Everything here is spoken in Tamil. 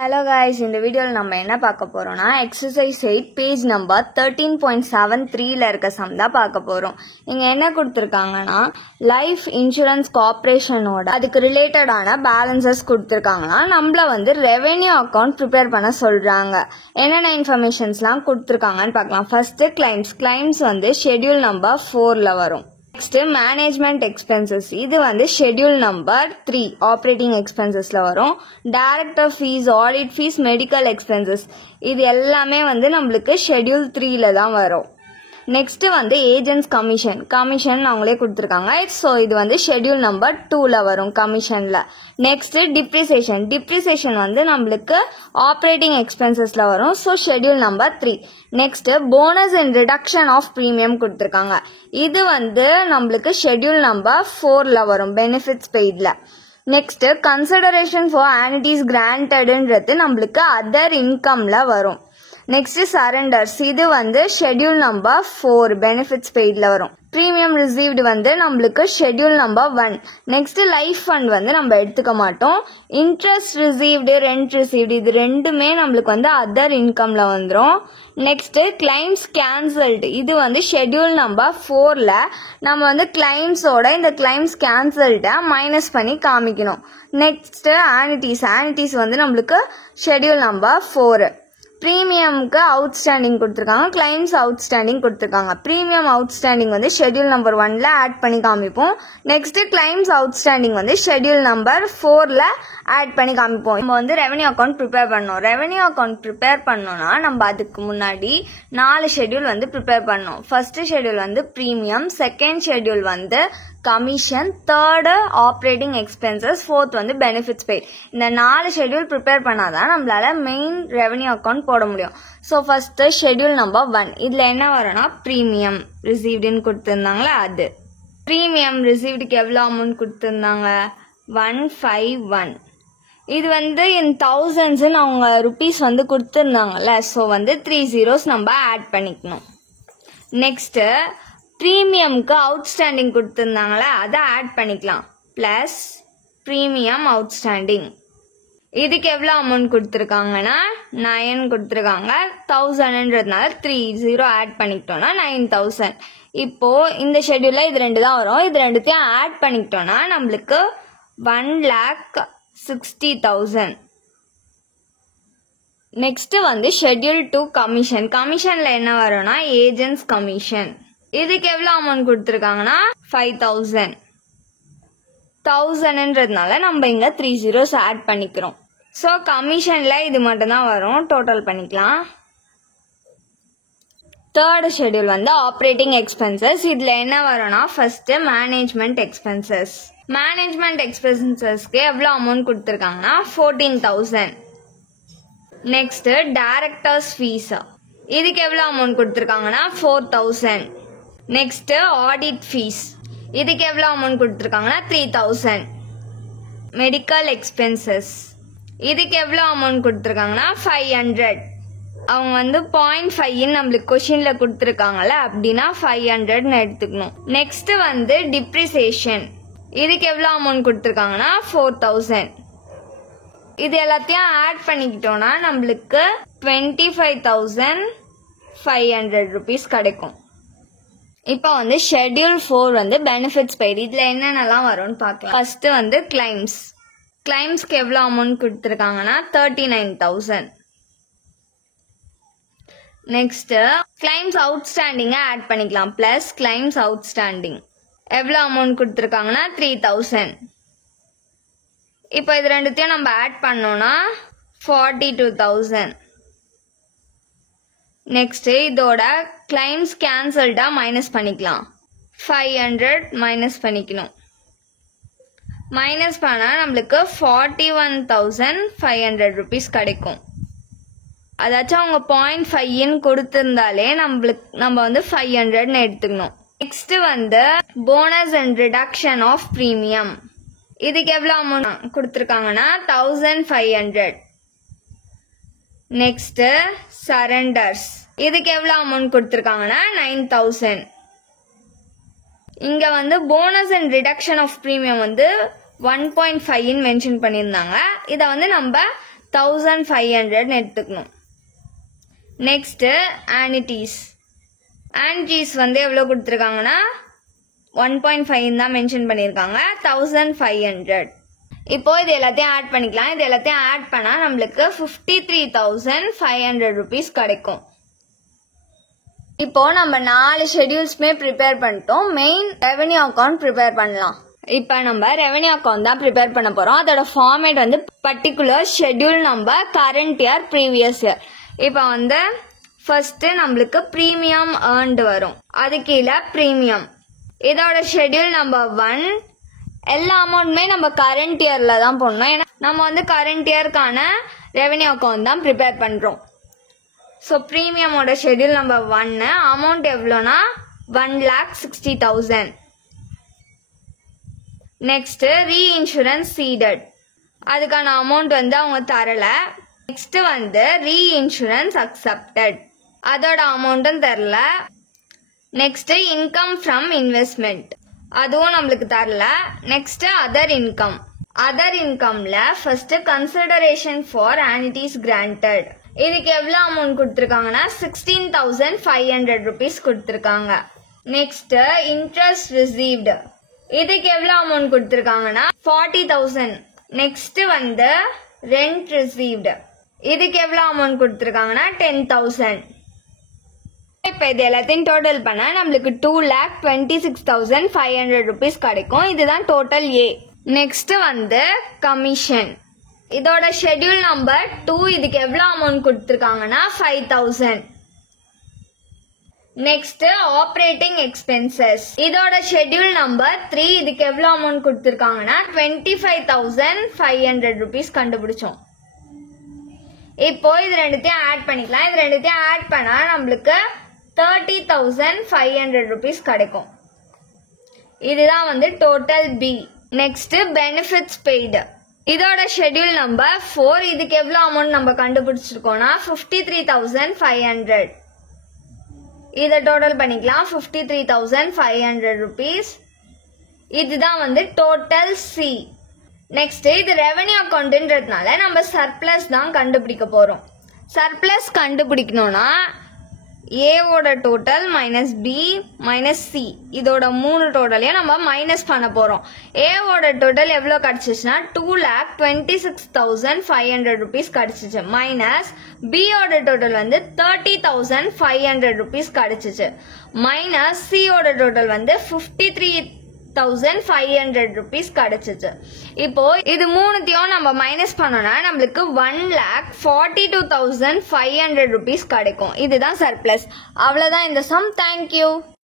Hello guys, இந்த வீடியோல நம்ம என்ன பார்க்க போறோம்னா exercise 8 page number 13.73 ல இருக்க sum தான் பார்க்க போறோம். இங்க என்ன கொடுத்திருக்காங்கன்னா லைஃப் இன்சூரன்ஸ் கார்ப்பரேஷனோட அதுக்கு ரிலேட்டடான பேலன்சஸ் கொடுத்திருக்காங்கன்னா நம்மள வந்து ரெவென்யூ அக்கவுண்ட் ப்ரிப்பேர் பண்ண சொல்றாங்க. என்னென்ன இன்ஃபர்மேஷன்ஸ்லாம் கொடுத்திருக்காங்கன்னு பார்க்கலாம். ஃபர்ஸ்ட் கிளைம்ஸ் வந்து ஷெட்யூல் நம்பர் 4 ல வரும். Next, management expenses. இது வந்து schedule number 3 operating expensesல வரும். Director fees, audit fees, medical expenses. இது எல்லாமே வந்து நம்மளுக்கு schedule 3 ல தான் வரும். Next வந்து agents commission அவங்களே கொடுத்திருக்காங்க. So இது வந்து schedule number 2 ல வரும் commissionல. Next depreciation வந்து நம்மளுக்கு operating expensesல வரும். So schedule number 3. Next bonus and reduction of premium கொடுத்திருக்காங்க. இது வந்து நம்மளுக்கு schedule number 4 ல வரும் benefits paidல. Next consideration for annuities grantedன்றது நம்மளுக்கு other incomeல வரும். Next surrenders. இது வந்து schedule number 4 benefits paidல வரும். Premium received வந்து நம்மளுக்கு schedule number 1. Next life fund வந்து நம்ம எடுத்துக்க மாட்டோம். Interest received, rent received இது ரெண்டுமே நம்மளுக்கு வந்து other incomeல வந்துரும். Next claims cancelled. இது வந்து schedule number 4 ல நம்ம வந்து claimsோட இந்த claims cancelled மைனஸ் பண்ணி காமிக்கணும். Next annuities வந்து நம்மளுக்கு schedule number 4. பிரீமியம்க்கு அவுட்ஸ்டாண்டிங் கொடுத்திருக்காங்க, கிளைம்ஸ் அவுட்ஸ்டாண்டிங் கொடுத்திருக்காங்க. பிரீமியம் அவுட்ஸ்டாண்டிங் வந்து ஷெட்யூல் நம்பர் 1 ல ஆட் பண்ணி காமிப்போம். நெக்ஸ்ட் கிளைம்ஸ் அவுட்ஸ்டாண்டிங் வந்து ஷெட்யூல் நம்பர் 4 ல ஆட் பண்ணி காமிப்போம். நம்ம வந்து ரெவென்யூ அக்கவுண்ட் ப்ரிப்பேர் பண்ணோம். ரெவென்யூ அக்கவுண்ட் ப்ரிப்பேர் பண்ணோம்னா நம்ம அதுக்கு முன்னாடி 4 ஷெட்யூல் வந்து ப்ரிப்பேர் பண்ணோம். ஃபர்ஸ்ட் ஷெட்யூல் வந்து பிரீமியம், செகண்ட் ஷெட்யூல் வந்து commission, third operating expenses, fourth வந்து பெனிஃபிட்ஸ் பெய்ட். இந்த 4 ஷெட்யூல் ப்ரிப்பேர் பண்ணாதான் நம்மளால மெயின் ரெவென்யூ அக்கவுண்ட் போட முடியும். ஸோ ஃபர்ஸ்ட் ஷெட்யூல் நம்பர் 1 இதுல என்ன வரும்னா பிரீமியம் ரிசீவ்டுன்னு கொடுத்துருந்தாங்களா அது. பிரீமியம் ரிசீவ்டுக்கு எவ்வளோ அமௌண்ட் கொடுத்துருந்தாங்க 151. இது வந்து இன் தௌசண்ட்ஸ்ன்னு அவங்க ருபீஸ் வந்து கொடுத்துருந்தாங்கல்ல, ஸோ வந்து 3 zeros நம்ம ஆட் பண்ணிக்கணும். நெக்ஸ்ட் பிரீமியம்க்கு அவுட்ஸ்டாண்டிங் கொடுத்துருந்தாங்களா அதை ஆட் பண்ணிக்கலாம். பிளஸ் பிரீமியம் அவுட்ஸ்டாண்டிங் இதுக்கு எவ்வளோ அமௌண்ட் கொடுத்துருக்காங்கன்னா 9 கொடுத்துருக்காங்க. 1000ன்றதுனால 30 ஆட் பண்ணிக்கிட்டோம்னா 9000. இப்போ இந்த ஷெட்யூல்ல இது ரெண்டு தான் வரும். இது ரெண்டுத்தையும் ஆட் பண்ணிக்கிட்டோம்னா நம்மளுக்கு 1,60,000. நெக்ஸ்ட் வந்து ஷெட்யூல் 2 கமிஷன். கமிஷன்ல என்ன வரும்னா ஏஜென்ட்ஸ் கமிஷன். இதுக்கு எவ்வளோ அமௌண்ட் கொடுத்துருக்காங்கன்னா 5,000. 1000ன்றதுனால நம்ம இங்க 3 zeros ஆட் பண்ணிக்கிறோம். ஸோ கமிஷன்ல இது மட்டும் தான் வரும். டோட்டல் பண்ணிக்கலாம். தேர்ட் ஷெட்யூல் வந்து ஆப்ரேட்டிங் எக்ஸ்பென்சஸ். இதுல என்ன வரும்னா ஃபர்ஸ்ட் மேனேஜ்மெண்ட் எக்ஸ்பென்சஸ். மேனேஜ்மெண்ட் எக்ஸ்பென்சஸ்க்கு எவ்வளோ அமௌண்ட் கொடுத்துருக்காங்கன்னா 14,000. Next directors fees. இதுக்கு எவ்வளோ அமௌண்ட் கொடுத்துருக்காங்கன்னா 4,000. Next audit fees. இதுக்கு எவ்வளோ அமௌண்ட் கொடுத்துருக்காங்கன்னா 3,000. Medical expenses. இதுக்கு எவ்வளோ அமௌண்ட் கொடுத்துருக்காங்கன்னா 500. அவங்க வந்து 0.5 நம்மளுக்கு கொஸ்டின்ல கொடுத்துருக்காங்கல்ல, அப்படின்னா 500ன்னு எடுத்துக்கணும். நெக்ஸ்ட் வந்து டிப்ரிசியேஷன். இதுக்கு எவ்வளோ அமௌண்ட் கொடுத்துருக்காங்கன்னா 4,000. இது எல்லாத்தையும் ஆட் பண்ணிக்கிட்டோம்னா நம்மளுக்கு 25,500 ருபீஸ் கிடைக்கும். இப்போ வந்து ஷெட்யூல் 4 வந்து பெனிஃபிட்ஸ் பெய்டு. இதுல என்னென்னலாம் வரும்னு பார்க்கலாம். ஃபர்ஸ்ட் வந்து கிளைம்ஸ்க்கு எவ்வளோ அமௌண்ட் கொடுத்துருக்காங்கன்னா 39,000. நெக்ஸ்ட் கிளைம்ஸ் அவுட்ஸ்டாண்டிங்கை ஆட் பண்ணிக்கலாம். பிளஸ் கிளைம்ஸ் அவுட்ஸ்டாண்டிங் எவ்வளோ அமௌண்ட் கொடுத்துருக்காங்கன்னா 3,000. இப்போ இது ரெண்டுத்தையும் நம்ம ஆட் பண்ணோம்னா 42,000. நெக்ஸ்ட் இதோட கிளைம்ஸ் கேன்சல்டா மைனஸ் பண்ணிக்கலாம். 500 மைனஸ் பண்ணிக்கணும். மைனஸ் பண்ணா நம்மளுக்கு 41,500 ருபீஸ் கிடைக்கும். அதாச்சும் அவங்க 0.5ன்னு கொடுத்திருந்தாலே நம்ம வந்து 500ன்னு எடுத்துக்கணும். நெக்ஸ்ட் வந்து bonus and reduction of premium. இதுக்கு எவ்வளோ அமௌண்ட் கொடுத்துருக்காங்கன்னா 1,500. Next surrenders. இதுக்கு எவ்வளோ அமௌண்ட் கொடுத்துருக்காங்கன்னா 9,000. இங்க வந்து bonus and reduction of premium வந்து 1.5 மென்ஷன் பண்ணியிருந்தாங்க. இதை வந்து நம்ம 1500 எடுத்துக்கணும். நெக்ஸ்ட் ஆனிட்டிஸ் வந்து எவ்வளோ கொடுத்துருக்காங்கன்னா 1.5 தான் மென்ஷன் பண்ணியிருக்காங்க. 1500. இப்போ இது எல்லாத்தையும் ஆட் பண்ணிக்கலாம். இது எல்லாத்தையும் ஆட் பண்ணா நம்மளுக்கு 53,500 rupees கிடைக்கும். இப்போ நம்ம 4 ஷெட்யூல்ஸ்மே ப்ரிப்பேர் பண்ணிட்டோம். மெயின் ரெவென்யூ அக்கௌண்ட் ப்ரிப்பேர் பண்ணலாம். இப்போ நம்ம ரெவென்யூ அக்கௌண்ட் தான் ப்ரிப்பேர் பண்ண போறோம். அதோட ஃபார்மேட் வந்து particular schedule number, current year, previous year. இப்போ வந்து ஃபர்ஸ்ட் நம்மளுக்கு ப்ரீமியம் ஏர்ன்டு வரும். அது கீழே ப்ரீமியம். இதோட ஷெட்யூல் நம்பர் 1. எல்லா அமௌண்ட்மே நம்ம கரண்ட் இயர்ல தான் போடணும். ஏன்னா நம்ம வந்து கரண்ட் இயர்க்கான ரெவென்யூ அக்கௌண்ட் தான் ப்ரிப்பேர் பண்றோம். ஸோ ப்ரீமியமோட ஷெட்யூல் நம்பர் 1 அமௌண்ட் எவ்வளோனா 1,60,000. நெக்ஸ்ட் ரீஇன்சூரன்ஸ் சீடட், அதுக்கான அமௌண்ட் வந்து அவங்க தரல. நெக்ஸ்ட் வந்து ரீஇன்சூரன்ஸ் அக்செப்டட், அதோட அமௌண்ட்டும் தரல. நெக்ஸ்ட் இன்கம் ஃப்ரம் இன்வெஸ்ட்மெண்ட், அதுவும் நம்மளுக்கு தரல. Next other income. அதர் இன்கம்ல first consideration for annuities granted, இதுக்கு எவ்வளவு அமௌண்ட் கொடுத்துருக்காங்கன்னா 16,500 rupees கொடுத்துருக்காங்க. நெக்ஸ்ட் இன்ட்ரெஸ்ட் ரிசீவ்டு, இதுக்கு எவ்வளவு அமௌண்ட் கொடுத்துருக்காங்கன்னா 40,000. நெக்ஸ்ட் வந்து ரெண்ட் ரிசீவ்டு, இதுக்கு எவ்வளவு அமௌண்ட் கொடுத்துருக்காங்கன்னா 10,000. இப்போ இது எல்லாத்தையும் டோட்டல் பண்ண நம்மளுக்கு 2,26,500 rupees கிடைக்கும். இதுதான் டோட்டல் ஏ. நெக்ஸ்ட் வந்து கமிஷன். இதோட ஷெட்யூல் நம்பர் 2, இதுக்கு எவ்வளவு அமௌண்ட் கொடுத்துருக்காங்கன்னா 5,000. நெக்ஸ்ட் ஆப்ரேட்டிங் எக்ஸ்பென்சஸ், இதோட ஷெட்யூல் நம்பர் 3, இதுக்கு எவ்வளவு அமௌண்ட் கொடுத்துருக்காங்கன்னா 25,500 rupees கண்டுபிடிச்சோம். இப்போ இது ரெண்டுத்தையும் ஆட் பண்ணிக்கலாம். இது ரெண்டுத்தையும் ஆட் பண்ணா நம்மளுக்கு 30,500 rupees கிடைக்கும். இதுதான் வந்து total B. Next benefits paid, இதோட ஷெட்யூல் நம்பர் 4, இதுக்கு எவ்வளவு அமௌண்ட் நம்ம கண்டுபிடிச்சிருக்கோம்னா 53,500. இதை டோட்டல் பண்ணிக்கலாம். 53,500 rupees. இதுதான் வந்து டோட்டல் சி. நெக்ஸ்ட் இது ரெவென்யூ அக்கௌண்ட்ன்றதுனால நம்ம சர்ப்ளஸ் தான் கண்டுபிடிக்க போறோம். சர்ப்ளஸ் கண்டுபிடிக்கணும்னா ஏவோட total minus B minus C, இதோட 3 டோட்டலையும் நம்ம மைனஸ் பண்ண போறோம். ஏவோட டோட்டல் எவ்வளவு கிடைச்சிச்சுன்னா 2,26,500 rupees கிடைச்சிச்சு. மைனஸ் பியோட டோட்டல் வந்து 30,500 rupees கிடைச்சிச்சு. மைனஸ் சியோட டோட்டல் வந்து 53,500 rupees கிடைச்சிச்சு. இப்போ இது மூணுத்தையும் நம்ம மைனஸ் பண்ணோம்னா நம்மளுக்கு 1,42,500 rupees கிடைக்கும். இதுதான் சர்ப்ளஸ். அவ்வளவுதான் இந்த சம். தேங்க்யூ.